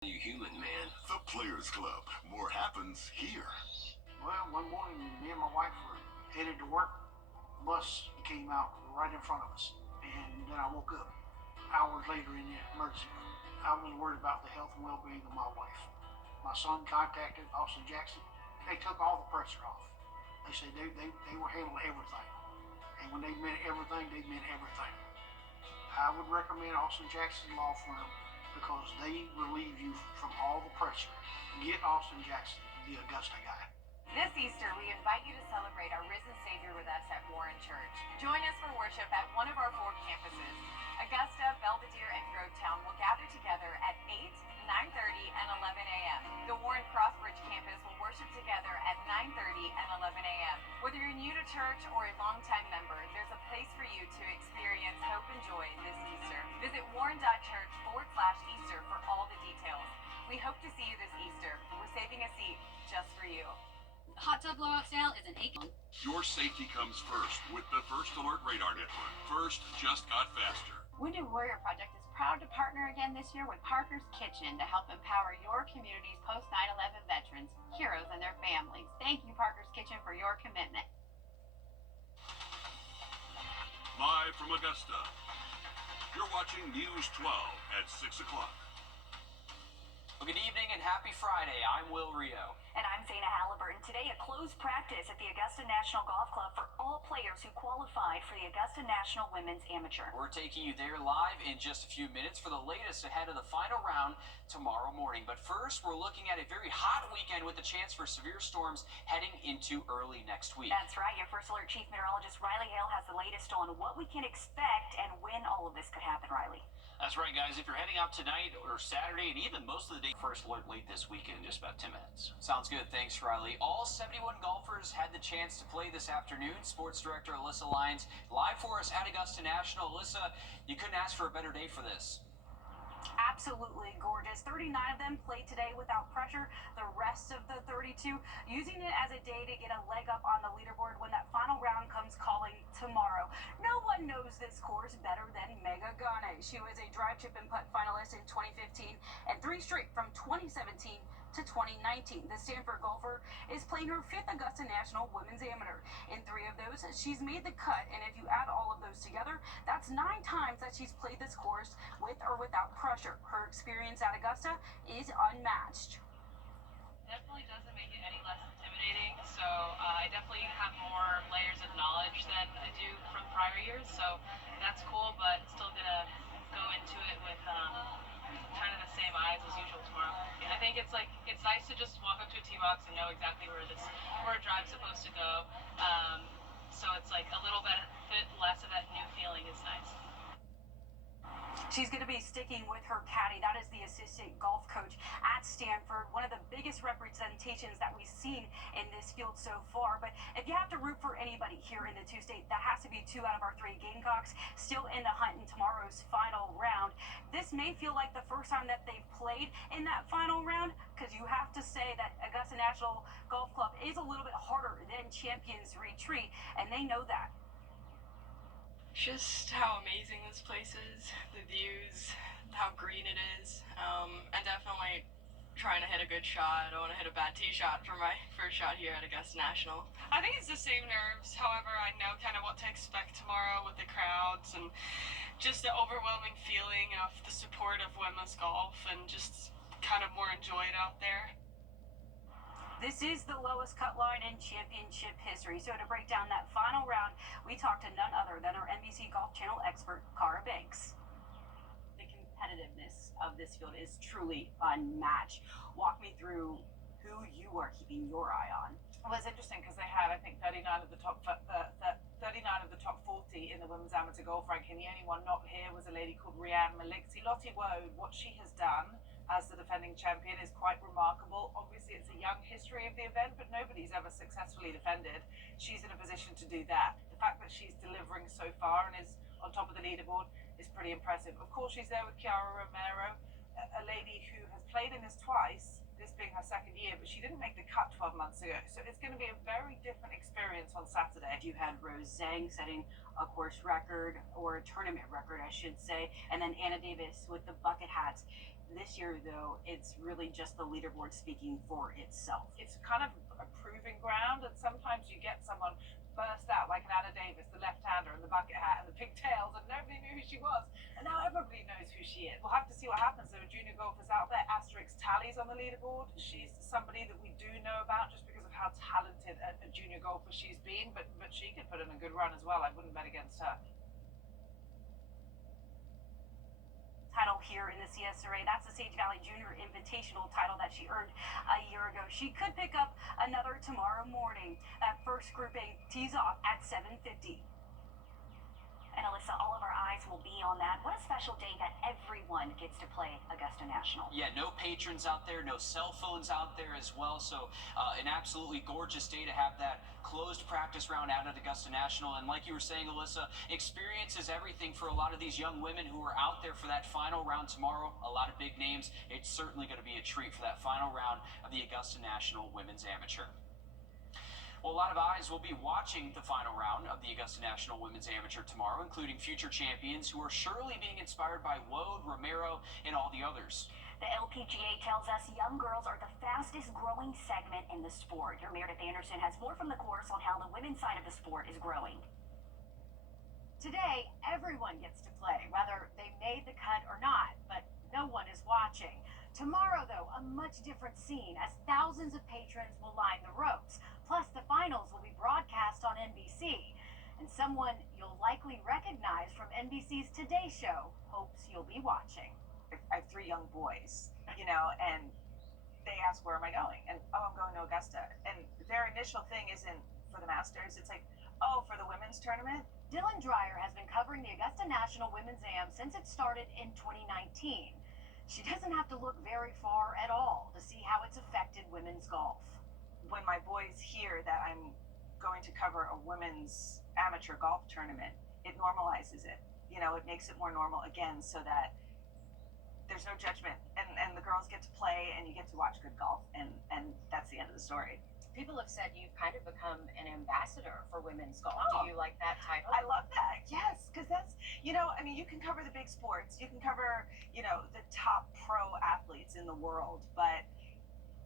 You human, man. The Players Club. More happens here. Well, one morning, me and my wife were headed to work. The bus came out right in front of us, and then I woke up hours later in the emergency room. I was worried about the health and well-being of my wife. My son contacted Austin Jackson. They took all the pressure off. They said they were handling everything. And when they meant everything, they meant everything. I would recommend Austin Jackson Law Firm because they relieve you from all the pressure. Get Austin Jackson, the Augusta guy. This Easter, we invite you to celebrate our risen Savior with us at Warren Church. Join us for worship at one of our 4 campuses. Augusta, Belvedere, and Grovetown will gather together at 8, 9:30, and 11 a.m. The Warren Crossbridge campus will worship together at 9:30 and 11 a.m. Whether you're new to church or a longtime member, there's a place for you to experience hope and joy this Easter. Visit warren.church/Easter for all the details. We hope to see you this Easter. We're saving a seat just for you. Hot tub blowout sale is an 8. Your safety comes first with the First Alert Radar Network. First just got faster. Wounded Warrior Project is proud to partner again this year with Parker's Kitchen to help empower your community's post 9/11 veterans, heroes, and their families. Thank you, Parker's Kitchen, for your commitment. Live from Augusta, you're watching News 12 at 6 o'clock. Well, good evening and happy Friday. I'm Will Rio. And I'm Zana Halliburton. Today, a closed practice at the Augusta National Golf Club for all players who qualified for the Augusta National Women's Amateur. We're taking you there live in just a few minutes for the latest ahead of the final round tomorrow morning. But first, we're looking at a very hot weekend with a chance for severe storms heading into early next week. That's right. Your First Alert Chief Meteorologist Riley Hale has the latest on what we can expect and when all of this could happen, Riley. That's right, guys. If you're heading out tonight or Saturday and even most of the day, First Alert late this weekend in just about 10 minutes. Sounds good. Thanks, Riley. All 71 golfers had the chance to play this afternoon. Sports Director Alyssa Lyons live for us at Augusta National. Alyssa, you couldn't ask for a better day for this. Absolutely gorgeous. 39 of them played today without pressure. The rest of the 32 using it as a day to get a leg up on the leaderboard when that final round comes calling tomorrow. No one knows this course better than Mega Gane. She was a drive, chip, and putt finalist in 2015 and 3 straight from 2017 to 2019. The Stanford golfer is playing her 5th Augusta National Women's Amateur. In 3 of those, she's made the cut, and if you add all of those together, that's 9 times that she's played this course with or without pressure. Her experience at Augusta is unmatched. Definitely doesn't make it any less intimidating, so I definitely have more layers of knowledge than I do from prior years, so that's cool, but still gonna go into it with kind of the same eyes as usual tomorrow. I think it's nice to just walk up to a tee box and know exactly where a drive's supposed to go. So it's like a little bit less of that new feeling is nice. She's going to be sticking with her caddy. That is the assistant golf coach at Stanford. One of the biggest representations that we've seen in this field so far. But if you have to root for anybody here in the 2-state, that has to be 2 out of our 3 Gamecocks still in the hunt in tomorrow's final round. This may feel like the first time that they've played in that final round, because you have to say that Augusta National Golf Club is a little bit harder than Champions Retreat, and they know that. Just how amazing this place is, the views, how green it is, and definitely trying to hit a good shot. I don't want to hit a bad tee shot for my first shot here at Augusta National. I think it's the same nerves, however, I know kind of what to expect tomorrow with the crowds and just the overwhelming feeling of the support of women's golf and just kind of more enjoy it out there. This is the lowest cut line in championship history. So to break down that final round, we talked to none other than our NBC Golf Channel expert, Cara Banks. The competitiveness of this field is truly unmatched. Walk me through who you are keeping your eye on. Well, it's interesting because they had, I think, 39 of the top 40 in the women's amateur golf ranking. The only one not here was a lady called Rianne Maliksi. Lottie Woad, what she has done as the defending champion is quite remarkable. Obviously, it's a young history of the event, but nobody's ever successfully defended. She's in a position to do that. The fact that she's delivering so far and is on top of the leaderboard is pretty impressive. Of course, she's there with Chiara Romero, a lady who has played in this twice, this being her 2nd year, but she didn't make the cut 12 months ago. So it's going to be a very different experience on Saturday. You had Rose Zhang setting a course record, or a tournament record, I should say, and then Anna Davis with the bucket hats. This year, though, it's really just the leaderboard speaking for itself. It's kind of a proving ground, and sometimes you get someone burst out like an Anna Davis, the left-hander and the bucket hat and the pigtails, and nobody knew who she was, and now everybody knows who she is. We'll have to see what happens. There are junior golfers out there. Asterisk Tally's on the leaderboard. She's somebody that we do know about just because of how talented a junior golfer she's been, but she could put in a good run as well. I wouldn't bet against her. Title here in the CSRA. That's the Sage Valley Junior Invitational title that she earned a year ago. She could pick up another tomorrow morning. That first grouping tees off at 7:50. And Alyssa, all of our eyes will be on that. What a special day that everyone gets to play Augusta National. Yeah, no patrons out there, no cell phones out there as well. So an absolutely gorgeous day to have that closed practice round out at Augusta National. And like you were saying, Alyssa, experience is everything for a lot of these young women who are out there for that final round tomorrow. A lot of big names. It's certainly going to be a treat for that final round of the Augusta National Women's Amateur. Well, a lot of eyes will be watching the final round of the Augusta National Women's Amateur tomorrow, including future champions who are surely being inspired by Wode, Romero, and all the others. The LPGA tells us young girls are the fastest growing segment in the sport. Your Meredith Anderson has more from the course on how the women's side of the sport is growing. Today, everyone gets to play, whether they made the cut or not, but no one is watching. Tomorrow, though, a much different scene as thousands of patrons will line the ropes. Plus, the finals will be broadcast on NBC. And someone you'll likely recognize from NBC's Today Show hopes you'll be watching. I have 3 young boys, and they ask, where am I going? And, I'm going to Augusta. And their initial thing isn't for the Masters. It's like, for the women's tournament? Dylan Dreyer has been covering the Augusta National Women's Am since it started in 2019. She doesn't have to look very far at all to see how it's affected women's golf. When my boys hear that I'm going to cover a women's amateur golf tournament, it normalizes it. It makes it more normal again so that there's no judgment and the girls get to play and you get to watch good golf and that's the end of the story. People have said you've kind of become an ambassador for women's golf. Oh. Do you like that title? I love that. Yes, because that's, you can cover the big sports. You can cover, the top pro athletes in the world. But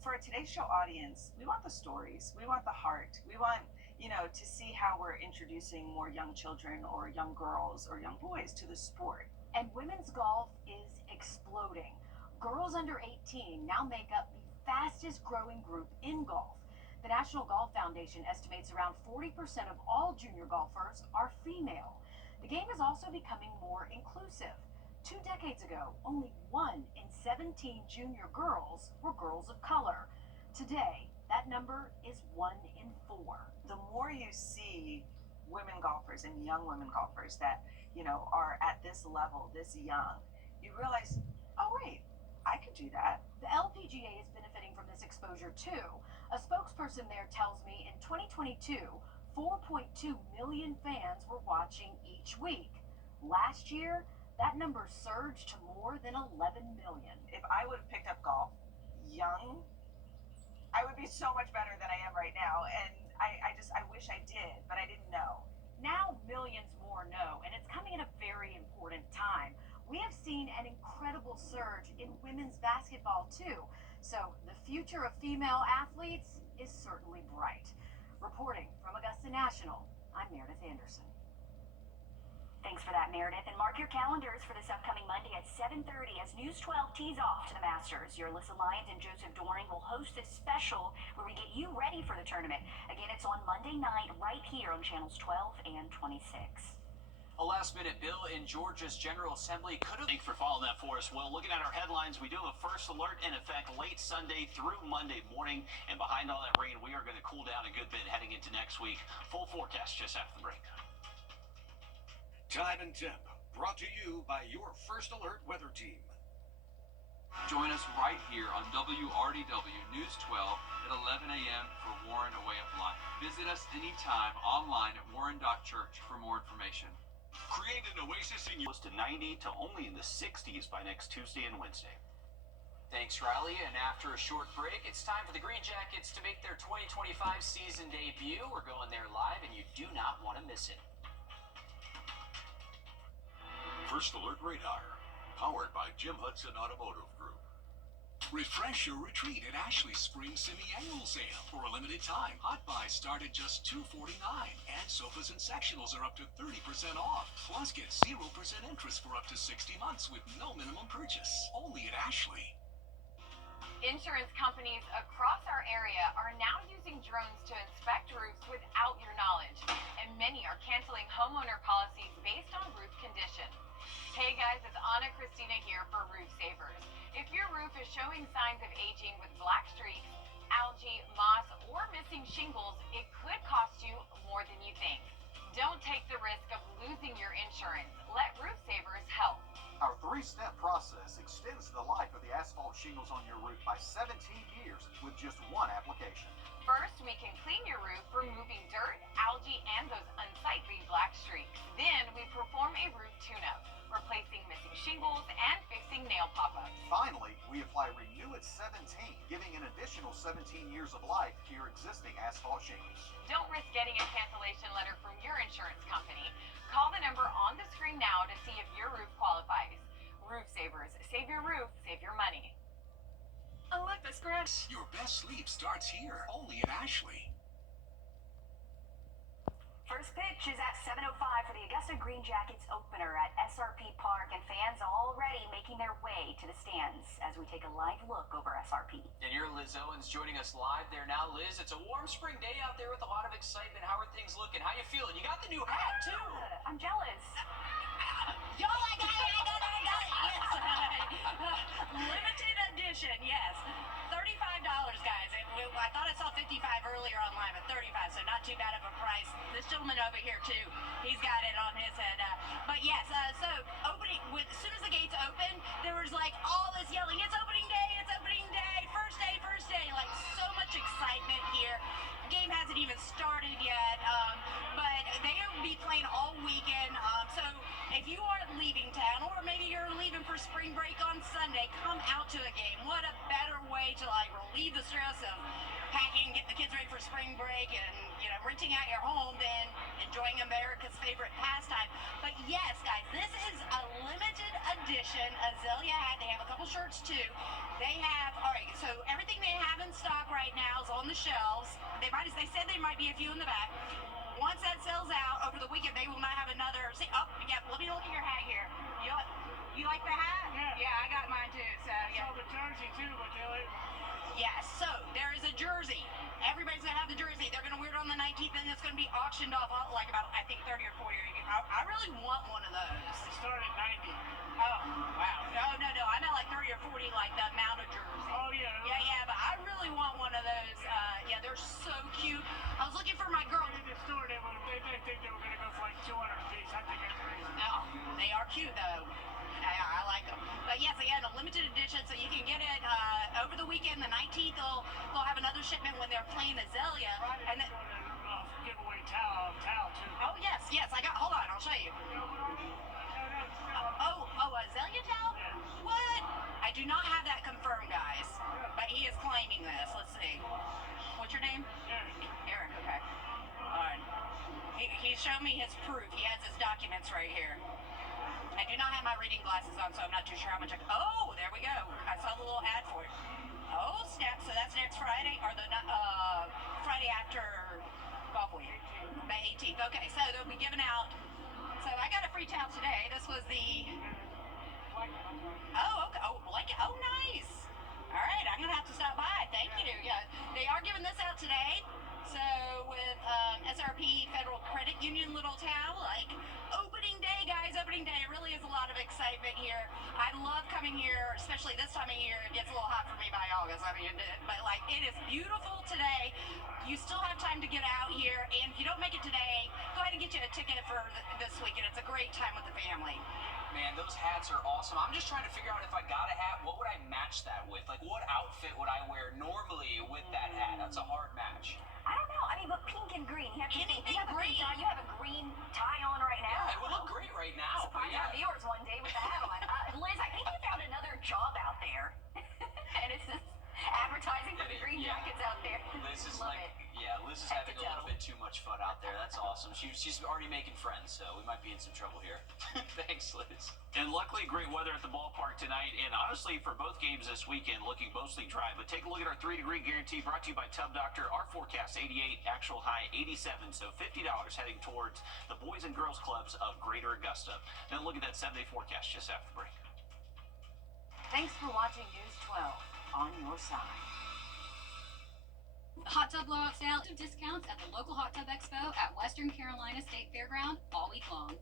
for a Today Show audience, we want the stories. We want the heart. We want, to see how we're introducing more young children or young girls or young boys to the sport. And women's golf is exploding. Girls under 18 now make up the fastest growing group in golf. The National Golf Foundation estimates around 40% of all junior golfers are female. The game is also becoming more inclusive. 2 decades ago, only 1 in 17 junior girls were girls of color. Today, that number is 1 in 4. The more you see women golfers and young women golfers that, are at this level, this young, you realize, oh wait, I could do that. The LPGA is benefiting from this exposure too. A spokesperson there tells me in 2022, 4.2 million fans were watching each week. Last year, that number surged to more than 11 million. If I would have picked up golf young, I would be so much better than I am right now. And I wish I did, but I didn't know. Now millions more know, and it's coming at a very important time. We have seen an incredible surge in women's basketball too. So the future of female athletes is certainly bright. Reporting from Augusta National, I'm Meredith Anderson. Thanks for that, Meredith. And mark your calendars for this upcoming Monday at 7:30 as News 12 tees off to the Masters. Your Alyssa Lyons and Joseph Doring will host this special where we get you ready for the tournament. Again, it's on Monday night right here on channels 12 and 26. A last-minute bill in Georgia's General Assembly could have... Thanks for following that for us. Well, looking at our headlines, we do have a first alert in effect late Sunday through Monday morning. And behind all that rain, we are going to cool down a good bit heading into next week. Full forecast just after the break. Time and temp, brought to you by your First Alert weather team. Join us right here on WRDW News 12 at 11 a.m. for Warren A Way of Life. Visit us anytime online at warren.church for more information. Create an oasis in your... Close to 90 to only in the 60s by next Tuesday and Wednesday. Thanks, Riley. And after a short break, it's time for the Green Jackets to make their 2025 season debut. We're going there live, and you do not want to miss it. First Alert Radar. Powered by Jim Hudson Automotive Group. Refresh your retreat at Ashley's Spring Semi-Annual Sale. For a limited time, hot buys start at just $249, and sofas and sectionals are up to 30% off. Plus, get 0% interest for up to 60 months with no minimum purchase. Only at Ashley. Insurance companies across our area are now using drones to inspect roofs without your knowledge, and many are canceling homeowner policies based on roof condition. Hey guys, it's Anna Christina here for Roof Savers. If your roof is showing signs of aging with black streaks, algae, moss, or missing shingles, it could cost you more than you think. Don't take the risk of losing your insurance. Let Roof Savers help. Our 3-step process extends the life of the asphalt shingles on your roof by 17 years with just one application. First, we can clean your roof, removing dirt, algae, and those unsightly black streaks. Then, we perform a roof tune-up, replacing missing shingles and fixing nail pop-ups. Finally, we apply Renew at 17, giving an additional 17 years of life to your existing asphalt shingles. Don't risk getting a cancellation letter from your insurance company. Call the number on the screen now to see if your roof qualifies. Roof Savers. Save your roof, save your money. Oh, look, the scratch. Your best sleep starts here. Only at Ashley. First pitch is at 7:05 for the Augusta Green Jackets opener at SRP Park, and fans already making their way to the stands as we take a live look over SRP. And your Liz Owens joining us live there now. Liz, it's a warm spring day out there with a lot of excitement. How are things looking? How you feeling? You got the new hat, too. I'm jealous. Yo, I got it, yes. Limited edition, yes. $35, guys. I thought I saw 55 earlier online, but 35, so not too bad of a price. This gentleman over here, too, he's got it on his head. But yes, so opening, as soon as the gates opened, there was like all this yelling, it's opening day, first day, like so much excitement here. The game hasn't even started yet, but they will be playing all weekend. So if you are leaving town, or maybe you're leaving for spring break on Sunday, come out to a game. What a better way to like relieve the stress of packing, getting the kids ready for spring break, and renting out your home than enjoying America's favorite pastime. But yes, guys, this is a limited edition Azalea hat. They have a couple shirts too. They have, all right, so everything they have in stock right now is on the shelves. They said there might be a few in the back. Once that sells out over the weekend, they will not have another. See, oh, yeah, let me look at your hat here. You like the hat? Yeah. Yeah, I got mine too. So yeah. I saw the jersey too, but Yes, so there is a jersey. Everybody's gonna have the jersey. They're gonna wear it on the 19th, and it's gonna be auctioned off like about, I think, 30 or 40. I really want one of those. They started at 90. Oh, wow. No. I meant like 30 or 40, like the amount of jersey. Oh, yeah. Yeah, but I really want one of those. Yeah, they're so cute. I was looking for my girl. In the store, they think they were going to go for like 200 a piece. I think that's crazy. No, they are cute, though. I like them. But yes, again, a limited edition, so you can get it over the weekend, the 19th. They'll have another shipment when they're playing Azalea. And then, giveaway towel too. oh, yes. Hold on, I'll show you. Azalea towel? Yeah. What? I do not have that confirmed, guys. But he is claiming this. Let's see. What's your name? Eric, okay. Alright. He's shown me his proof. He has his documents right here. I do not have my reading glasses on, so I'm not too sure how much oh, there we go. I saw the little ad for it. Oh, snap. So that's next Friday, or the Friday after golf week. May 18th. Okay, so they'll be giving out. So I got a free towel today. This was the... Oh, okay. Oh, blanket. Oh, nice. All right, I'm going to have to stop by. Thank you. Yeah, they are giving this out today. So with SRP Federal Credit Union little towel, like opening day, guys, opening day. It really is a lot of excitement here. I love coming here, especially this time of year. It gets a little hot for me by August. I mean, but like it is beautiful today. You still have time to get out here, and if you don't make it today, go ahead and get you a ticket for this weekend. It's a great time with the family. Man, those hats are awesome. I'm just trying to figure out if I got a hat, what would I match that with? Like, what outfit would I wear normally with that hat? That's a hard match. I don't know. I mean, but pink and green. You have green. You have a green tie on right now. Yeah, it would look great right now. Surprise our viewers one day with the hat on. Liz, I think you found another job out there. And it's just advertising for the green jackets out there. Liz is Love like, it. yeah, Liz is having a little bit too much much fun out there. That's awesome. She's already making friends, so we might be in some trouble here. Thanks, Liz. And luckily, great weather at the ballpark tonight. And honestly, for both games this weekend, looking mostly dry. But take a look at our 3-degree guarantee brought to you by Tub Doctor. Our forecast 88, actual high 87. So $50 heading towards the Boys and Girls Clubs of Greater Augusta. Then look at that 7-day forecast just after the break. Thanks for watching News 12 on your side. The Hot Tub Blowout Sale of discounts at the local Hot Tub Expo at Western Carolina State Fairground all week long.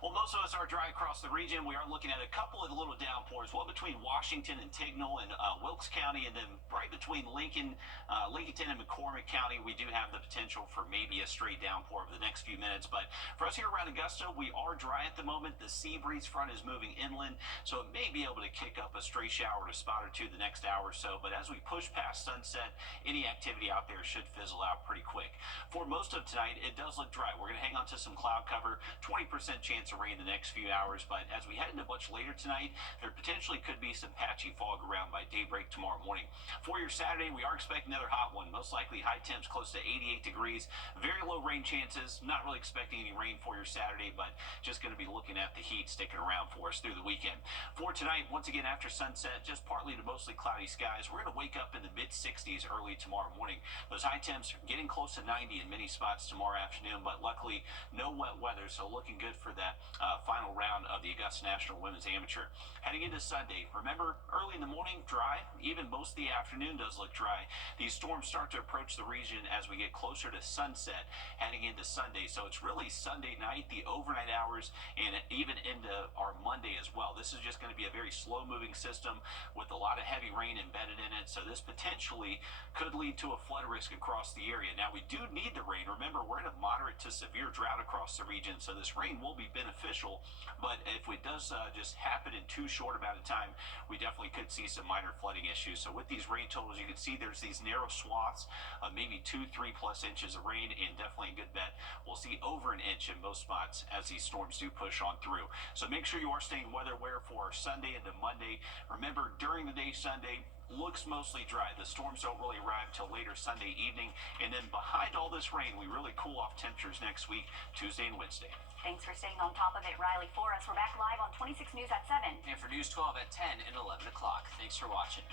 Well, most of us are dry across the region. We are looking at a couple of little downpours, one between Washington and Tignall and Wilkes County, and then right between Lincolnton and McCormick County, we do have the potential for maybe a straight downpour over the next few minutes. But for us here around Augusta, we are dry at the moment. The sea breeze front is moving inland, so it may be able to kick up a stray shower or a spot or two the next hour or so. But as we push past sunset, any activity out there should fizzle out pretty quick. For most of tonight, it does look dry. We're going to hang on to some cloud cover, 20% chance of rain the next few hours, but as we head into much later tonight, there potentially could be some patchy fog around by daybreak tomorrow morning. For your Saturday, we are expecting another hot one, most likely high temps close to 88 degrees, very low rain chances, not really expecting any rain for your Saturday, but just going to be looking at the heat sticking around for us through the weekend. For tonight, once again after sunset, just partly to mostly cloudy skies, we're going to wake up in the mid-60s early tomorrow morning. Those high temps are getting close to 90 in many spots tomorrow afternoon, but luckily no wet weather, so looking good for that final round of the Augusta National Women's Amateur. Heading into Sunday, remember, early in the morning, dry. Even most of the afternoon does look dry. These storms start to approach the region as we get closer to sunset heading into Sunday. So it's really Sunday night, the overnight hours, and even into our Monday as well. This is just going to be a very slow-moving system with a lot of heavy rain embedded in it. So this potentially could lead to a flood risk across the area. Now, we do need the rain. Remember, we're in a moderate to severe drought across the region, so this rain will be beneficial. But if it does just happen in too short amount of time, we definitely could see some minor flooding issues. So with these rain totals, you can see there's these narrow swaths of maybe 2-3+ inches of rain, and definitely a good bet we'll see over an inch in most spots as these storms do push on through. So make sure you are staying weather aware for Sunday into Monday. Remember, during the day Sunday, looks mostly dry. The storms don't really arrive till later Sunday evening, and then behind all this rain, we really cool off temperatures next week, Tuesday and Wednesday. Thanks for staying on top of it, Riley. For us, we're back live on 26 News at 7. And for News 12 at 10 and 11 o'clock. Thanks for watching.